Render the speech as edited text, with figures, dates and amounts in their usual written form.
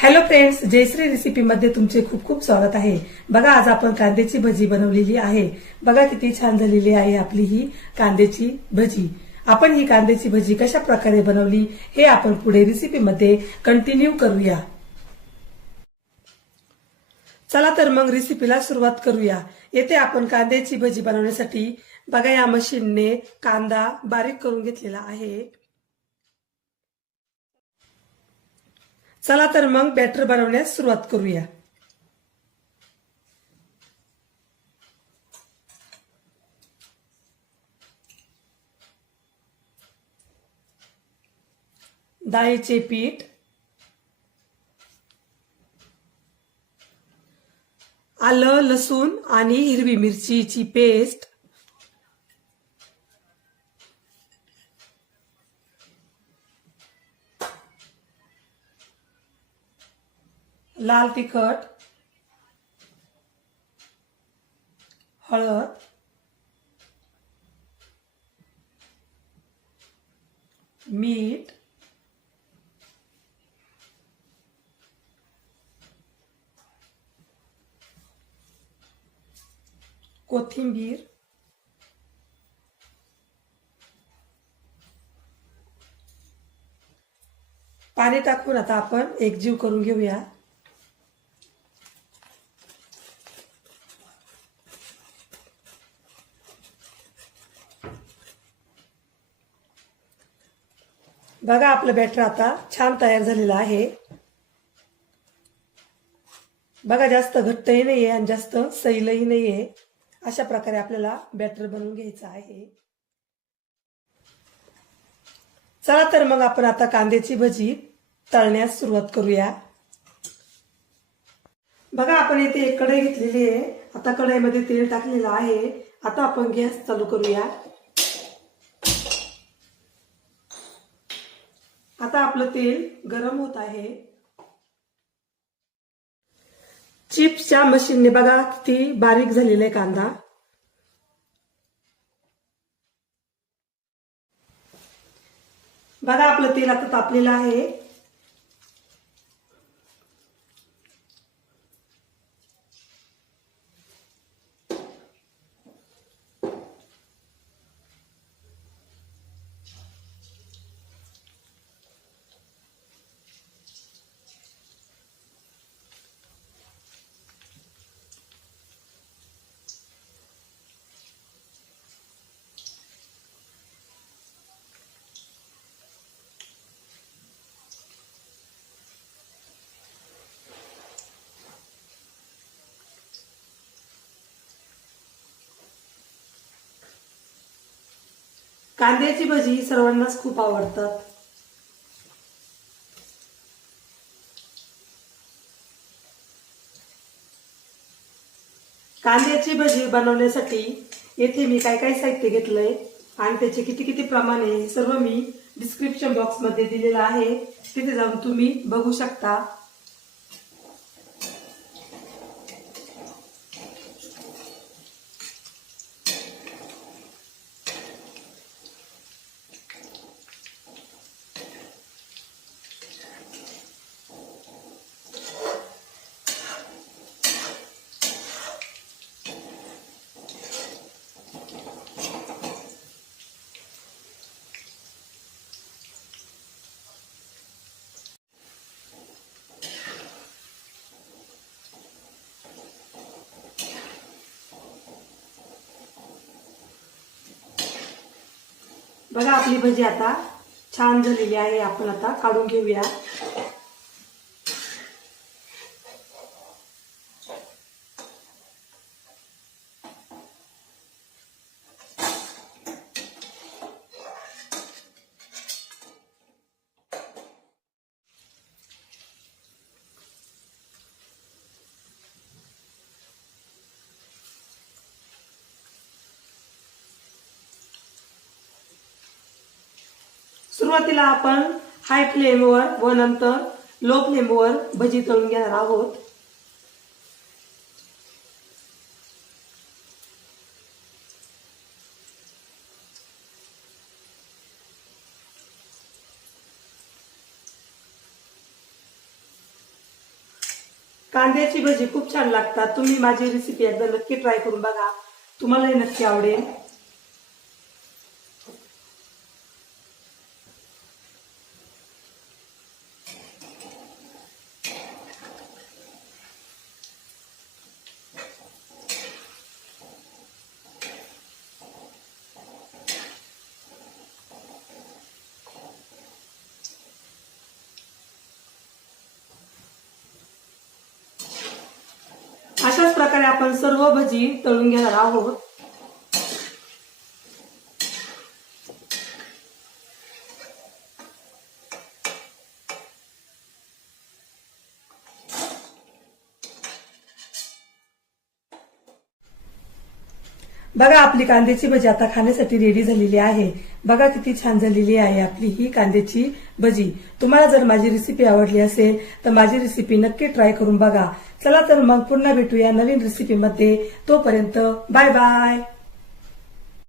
Hello friends, Jayashree recipe मध्ये तुमचे खूप खूप स्वागत आहे। बघा, आज आपण कांद्याची भजी बनवलेली आहे। बघा किती छान झालेली आहे आपली ही कांद्याची भजी। आपण ही कांद्याची भजी कशा प्रकारे बनवली हे आपण पुढे रेसिपी मध्ये कंटिन्यू करूया। चला तर मग रेसिपीला सुरुवात करूया। येथे आपण कांद्याची भजी बनवण्यासाठी बघा या मशीनने कांदा बारीक करून घेतलेला आहे। चला तर मग बॅटर बनवण्यास सुरुवात करूया। डाळीचे पीठ, आलं लसूण आणि हिरवी मिरचीची पेस्ट, लाल तिखट, हळद, मीठ, कोथिंबीर, पाणी टाकून आता आपण एकजीव करून घेऊया। बघा आपलं बॅटर आता छान तयार झालेलं आहे। बघा जास्त घट्टही नाहीये आणि जास्त सैलही नाहीये। अशा प्रकारे आपल्याला बॅटर बनवून घ्यायचं आहे। चला तर मग आपण आता कांद्याची भजी तळण्यास सुरुवात करूया। बघा आपण इथे एक कढई घेतलेली आहे। आता कढईमध्ये तेल टाकलेलं आहे। आता आपण गॅस चालू करूया। आता आपलं तेल गरम होत आहे। चिप्सच्या मशीनने बघा किती बारीक झालेला आहे कांदा। बघा आपलं तेल आता तापलेलं आहे। कांद्याची भजी सर्वांनाच खूप आवडतात। कांद्याची भजी बनवण्यासाठी येथे मी काय काय साहित्य घेतलंय आणि त्याचे किती किती प्रमाण आहे हे सर्व मी डिस्क्रिप्शन बॉक्स मध्ये दिलेलं आहे। तिथे जाऊन तुम्ही बघू शकता। बघा आपली भजी आता छान झालेली आहे। आपण आता काढून घेऊया। सुरुवातीला आपण हाय फ्लेमवर व नंतर लो फ्लेमवर भजी तळून घेणार आहोत। कांद्याची भजी खूप छान लागतात. तुम्ही माझी रेसिपी एकदा नक्की ट्राय करून बघा, तुम्हालाही नक्की आवडेल. अशाच प्रकारे आपण सर्व भजी तळून घेणार आहोत. बघा आपली कांद्याची भजी आता खाण्यासाठी रेडी झालेली आहे. बघा किती छान झालेली आहे आपली ही कांद्याची भजी. तुम्हाला जर माझी रेसिपी आवडली असेल तर माझी रेसिपी नक्की ट्राय करून बघा. चला तर मग पुन्हा भेटूया नवीन रेसिपीमध्ये. तोपर्यंत बाय बाय.